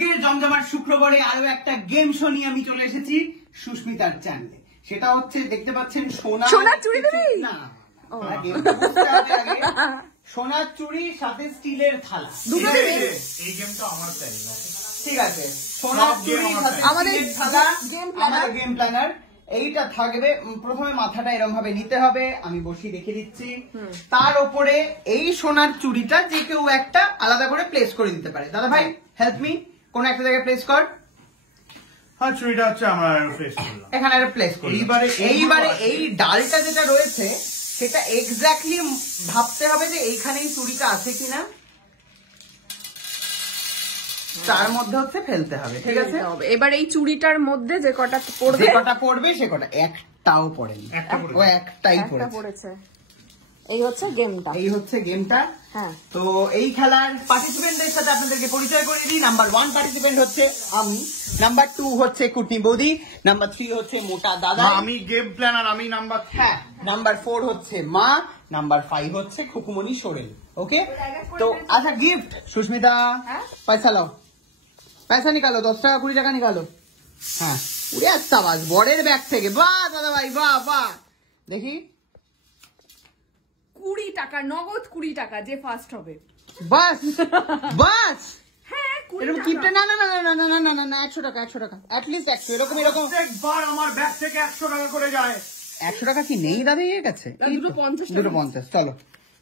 জমজমাট শুক্রবারে আরো একটা গেম শো নিয়ে আমি চলে এসেছি সুস্মিতার চ্যানেলে। সেটা হচ্ছে দেখতে পাচ্ছেন সোনার চুড়ি। না সোনার চুড়ি সাথে স্টিলের থালা। এই গেমটা আমার চাই। ঠিক আছে, সোনার চুড়ি সাথে স্টিলের থালা আমাদের গেম প্ল্যানার। এইটা থাকবে। প্রথমে মাথাটা এরকম ভাবে নিতে হবে, আমি বসিয়ে রেখে দিচ্ছি। তার উপরে এই সোনার চুড়িটা যে কেউ একটা আলাদা করে প্লেস করে দিতে পারে। দাদা ভাই হেল্প মি, কোন একটা জায়গায় প্লেস কর। হ্যাঁ, চুড়িটা হচ্ছে আমরা প্লেস করলাম এখানে একটা প্লেস করি। এইবারে এই ডালটা যেটা রয়েছে সেটা এক্স্যাক্টলি ভাবতে হবে যে এইখানেই চুড়িটা আছে কিনা, তার মধ্যে হচ্ছে ফেলতে হবে। ঠিক আছে, এবার এই চুড়িটার মধ্যে যে কটা পড়বে সে কটা, একটাও পড়েনি, ও একটাই পড়েছে। এই হচ্ছে গেমটা। হ্যাঁ, তো এই খেলার পার্টিসিপেন্টদের সাথে আপনাদেরকে পরিচয় করে দিই। নাম্বার 1 পার্টিসিপেন্ট হচ্ছে আমি, নাম্বার 2 হচ্ছে কুটনি বৌদি, নাম্বার 3 হচ্ছে মোটা দাদা, আমি গেম প্ল্যানার, আমি নাম্বার 3, হ্যাঁ, নাম্বার 4 হচ্ছে মা, নাম্বার 5 হচ্ছে খুকুমনি সোরেল। ওকে, তো আচ্ছা গিফট সুস্মিতা, পয়সা লাও, পয়সা নিকালো, 10 টাকা 20 টাকা নিকালো। হ্যাঁ, উড়ে আসছে আওয়াজ বরের ব্যাগ থেকে। বাহ দাদা ভাই, বাহ বাহ। দেখি 20 টাকা নগদ, 20 টাকা যে ফার্স্ট হবে। বাস বাস, হ্যাঁ, এরকম কিপটে না না না না না না না না না 100 টাকা, 100 টাকা অ্যাটলিস্ট 100। এরকম একবার আমার ব্যাগ থেকে 100 টাকা করে যায়। 100 টাকা কি নেই দাদা এর কাছে? 250। চলো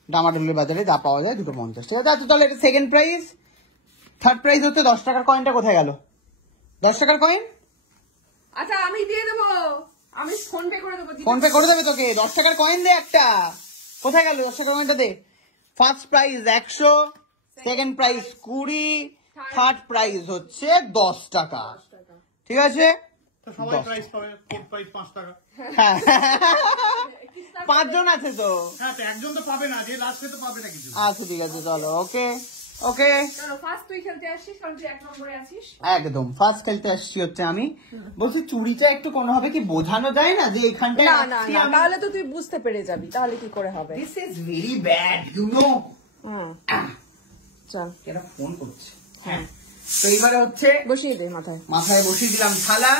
ডামাডোলের বাজারে যা পাওয়া যায় 250। ঠিক আছে, আচ্ছা তাহলে এটা সেকেন্ড প্রাইজ। থার্ড প্রাইজ হচ্ছে 10 টাকার কয়েনটা কোথায় গেল? 10 টাকার কয়েন আচ্ছা আমি দিয়ে দেবো, আমি ফোন পে করে দেবো। ফোন পে করে দেবে তোকে? 10 টাকার কয়েন দে একটা। কোথায় গেল 10 টাকার কয়েনটা? দে। First prize 100, second prize 20, third prize হচ্ছে 10 টাকা। ঠিক আছে, সবাই প্রাইস পাবে, ফোর্থ প্রাইস 5 টাকা। হ্যাঁ, 5 জন আছে তো। হ্যাঁ, তো একজন তো পাবে না, যে লাস্টে তো পাবে না কিছু। আচ্ছা ঠিক আছে, চলো। ওকে ওকে, চলো ফার্স্ট তুই খেলতে আসছিস, কারণ তুই 1 নম্বরে আছিস। একদম ফার্স্ট খেলতে আসছি হচ্ছে আমি। বলছি চুড়িটা একটু কোনোভাবে কি বোঝানো যায় না যে এখানটায়? না না না, তাহলে তো তুই বুঝতে পেরে যাবি, তাহলে কি করে হবে? This is very bad, you know. চল, এরা ফোন করছে। হ্যাঁ, তো এইবারে হচ্ছে বসিয়ে দে মাথায় বসিয়ে দিলাম থালা।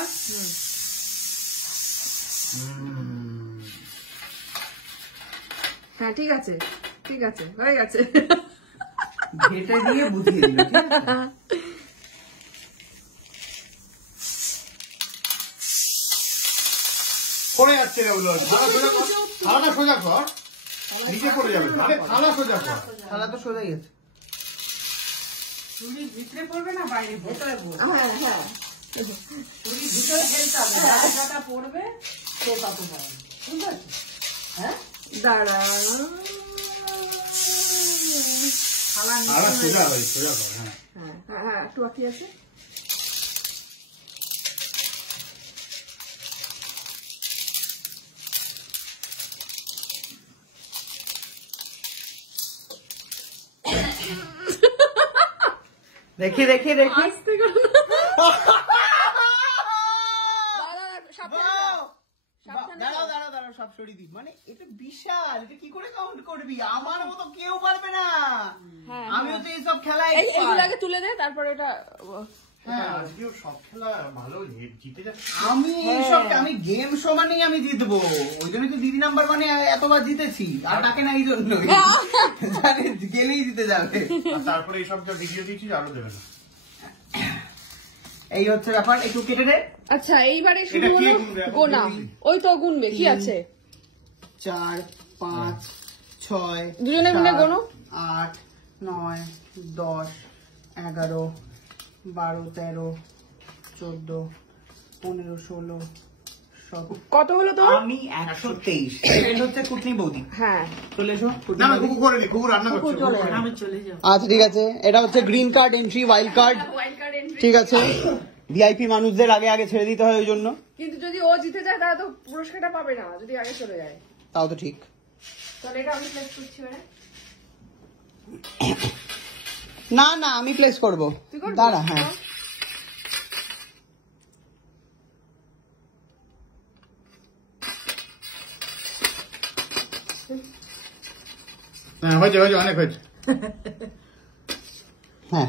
হ্যাঁ, ঠিক আছে ঠিক আছে, হয়ে গেছে। ঘেটে দিয়ে বুঝিয়ে দিল। পড়ে যাচ্ছে ওগুলো। থালাটা সোজা কর, নিচে পড়ে যাবে। থালা সোজা কর। থালা তো সোজাই আছে। চুড়ি ভিতরে পড়বে না বাইরে ভেতরে পড়বে? হ্যাঁ, চুড়ি ভিতরে ফেলতে হবে, জায়গাটা পড়বে সে তত পাবে। ঠিক আছে, হ্যাঁ দাঁড়া, থালা সোজা হয়, সোজা কর। হ্যাঁ হ্যাঁ, একটু বাকি আছে। দেখি দেখি দেখি, দাঁড়াও সব সরিয়ে দিই। মানে এটা বিশাল, এটা কি করে কাউন্ট করবি? আমার মতো কেউ পারবে না। আমিও তো এইসব খেলায় এইগুলাকে তুলে দে, তারপরে এটা। সব খেলা ভালো জিতে যাচ্ছে। আমি গেম শো মানেই আমি জিতবো, ওই জন্য তো দিদি নাম্বার মানে এতবার জিতেছি। আর তাকে না এই জন্য গেলেই জিতে যাবে। তারপরে এইসব যা ভিডিও দিচ্ছি আরো দেবে না। এই হচ্ছে ব্যাপার, একটু কেটে দে। আচ্ছা, এইবারে শুরু হলো গোনা। ওই তো গুনবে, কি আছে? 4, 5, 6, দুজনে গুনে গোনো। 8, 9, 10, 11, 12, 13, 14, 15, 16, 17। কত হলো তো? আমি 123। সেকেন্ড হচ্ছে কুটনি বৌদি। হ্যাঁ, চলে এসো। না না, কুকু করে নি, কুকু রান্না করছে। আমি চলে যাব। আচ্ছা ঠিক আছে, এটা হচ্ছে green card entry, wild card. ঠিক আছে, ভিআইপি মানুষদের আগে আগে ছেড়ে দিতে হয় ওই জন্য। কিন্তু যদি ও জিতে যায় তাহলে তো পুরস্কারটা পাবে না, যদি আগে চলে যায়। তাও তো ঠিক। তাহলে এটা আমি প্লেস করছি। না না, আমি প্লেস করবো। দাঁড়া, হ্যাঁ হয়েছে হয়েছে, অনেক হয়েছে। হ্যাঁ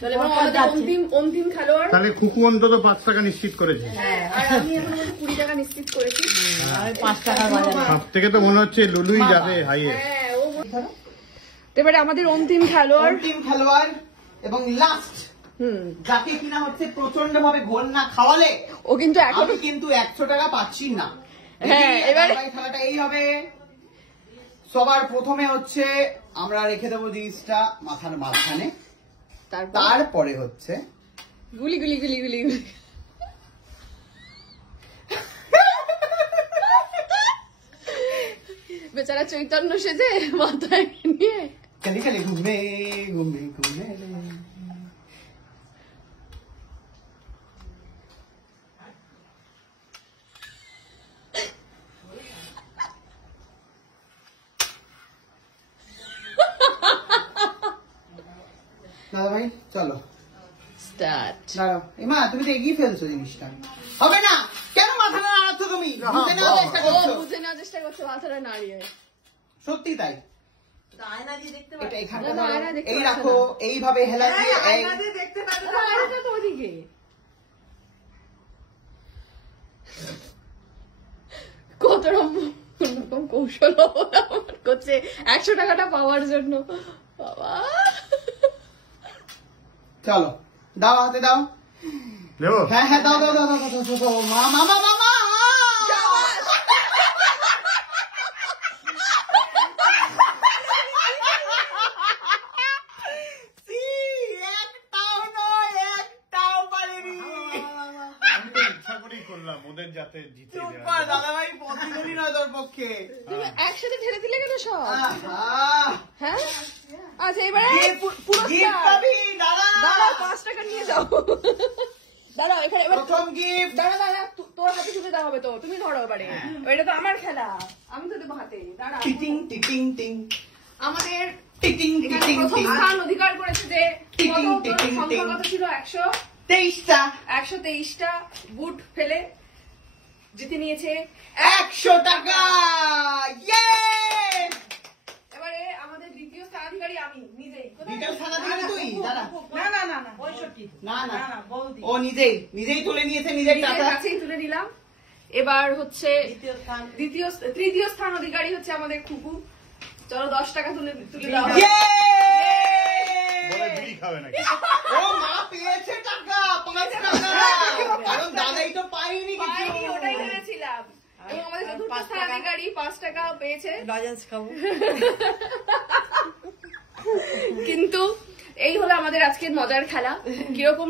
তাহলে এবার আমাদের অন্তিম খেলোয়াড়। তাহলে খুকু অন্তত 5 টাকা নিশ্চিত করেছে। আর আমি এখন 20 টাকা নিশ্চিত করেছি। আমি 5 টাকা বাজার। সব থেকে তো মনে হচ্ছে লুলুই যাবে হাইয়ে। হ্যাঁ ও এবারে আমাদের অন্তিম খেলোয়াড় এবং লাস্ট যাকে কিনা হচ্ছে প্রচন্ড ভাবে ঘোল না খাওয়ালে ও কিন্তু এখন আমি কিন্তু 100 টাকা পাচ্ছি না। হ্যাঁ, এবারে খেলাটা এই হবে। সবার প্রথমে হচ্ছে আমরা রেখে দেবো জিনিসটা মাথার মাঝখানে, তারপরে হচ্ছে গুলি গুলি গুলি গুলি গুলি। বেচারা চৈতন্য সেজে মাথায় নিয়ে খালি খালি ঘুমে ঘুমে ঘুমে। দাদা ভাই চলো স্টার্ট। দাঁড়াও এমা, তুমি তো এগিয়ে ফেলছো জিনিসটা। হবে না, কেন মাথাটা নাড়াচ্ছ তুমি? বুঝতে নেওয়ার চেষ্টা করছো। বুঝে নেওয়ার চেষ্টা করছো মাথাটা নাড়িয়ে। সত্যি তাই। আয়না দিয়ে দেখতে এটা এখানে না, আয়না দেখতে এই পাচ্ছ রাখো, এইভাবে হেলা দিয়ে এই আয়না দিয়ে দেখতে পাবে না। আয়নাটা তো ওদিকে। কত রকম কৌশল অবলম্বন করছে 100 টাকাটা পাওয়ার জন্য। বাবা চলো দাও, হাতে দাও। দেবো? হ্যাঁ হ্যাঁ দাও দাও দাও দাও দাও, দাও, দাও। মামা মামা মামা একটাও নয়, একটাও পারিনি। আমি তো ইচ্ছা করেই করলাম ওদের যাতে জিতে চুপ দেওয়া কর যায়। দাদা ভাই, পসিবলই নয় তোর পক্ষে। তুমি একসাথে ঢেলে দিলে কেন সব? আহা, হ্যাঁ আচ্ছা এবারে পুরস্কার gift পাবি, দাঁড়া। দাঁড়াও 5 টাকা নিয়ে যাও। দাঁড়াও এখানে এবার প্রথম গিফট। দাঁড়া দাঁড়া তোর হাতে তুলে দেওয়া হবে তো, তুমি ধরো এবারে। এটা তো আমার খেলা, আমি তো দেবো হাতে। দাঁড়া টিটিং টিটিং টিং আমাদের টিটিং এখানে টিটিং প্রথম টিং স্থান অধিকার করেছে যে টিটিং, কত তোর টিটিং, সংখ্যা টিং। কত ছিল? 23টা 123টা বুট ফেলে জিতে নিয়েছে। 100 টাকা। ইয়ে! এবারে আমাদের দ্বিতীয় স্থানাধিকারী আমি নিজেই। কোথায়? ডিটেল থানা দিবি তুই? দাঁড়া। না না না না 65 না না, না না বৌদি ও নিজেই তুলে নিয়েছে নিজের নিজের টাকা। কাছেই তুলে নিলাম। এবার হচ্ছে দ্বিতীয় স্থান তৃতীয় স্থান অধিকারী হচ্ছে আমাদের খুকু। চলো 10 টাকা তুলে দাও। ইয়ে! বলে বিড়ি খাবে নাকি? ও মা পেয়েছে টাকা, 5 টাকা। কারণ দাদাই তো পাইনি কিছু। পাইনি, ওটাই ভেবেছিলাম। এবং আমাদের চতুর্থ 5 স্থান টাকা। অধিকারী 5 টাকা পেয়েছে। লজেন্স খাবো। কিন্তু এই হলো আমাদের আজকের মজার খেলা। কিরকম